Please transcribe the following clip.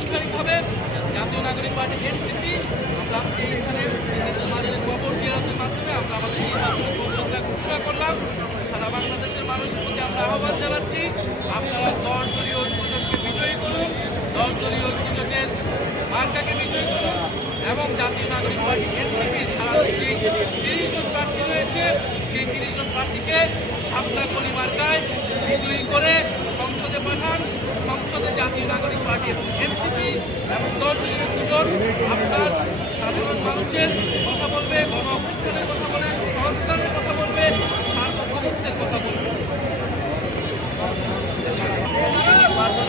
আনুষ্ঠানিকভাবে জাতীয় নাগরিক পার্টি এনসিপি আমরা আজকে এখানে কবর জিয়ারতের মাধ্যমে আমরা আমাদের নির্বাচনী পরিকল্পনা ঘোষণা করলাম। সারা বাংলাদেশের মানুষের প্রতি আমরা আহ্বান জানাচ্ছি, আপনারা দল দলীয় ঐক্যজোটকে বিজয়ী করুন, দল দলীয় ঐক্যজোটের মার্কাকে বিজয়ী করুন এবং জাতীয় নাগরিক পার্টি এনসিপি সারা দেশে 30 জন প্রার্থী রয়েছে, সেই 30 জন প্রার্থীকে সাপলা কলি মার্কায় বিজয়ী করে সংসদে পাঠান। সংসদে জাতীয় নাগরিক পার্টি এবং এনসিপি এবং দল দলীয় ঐক্যজোট আপনার সাধারণ মানুষের কথা বলবে, গণ অভ্যুত্থানের কথা বলে, সংস্কারের কথা বলবে, সার্বভৌমত্বের কথা বলবে। আমাদের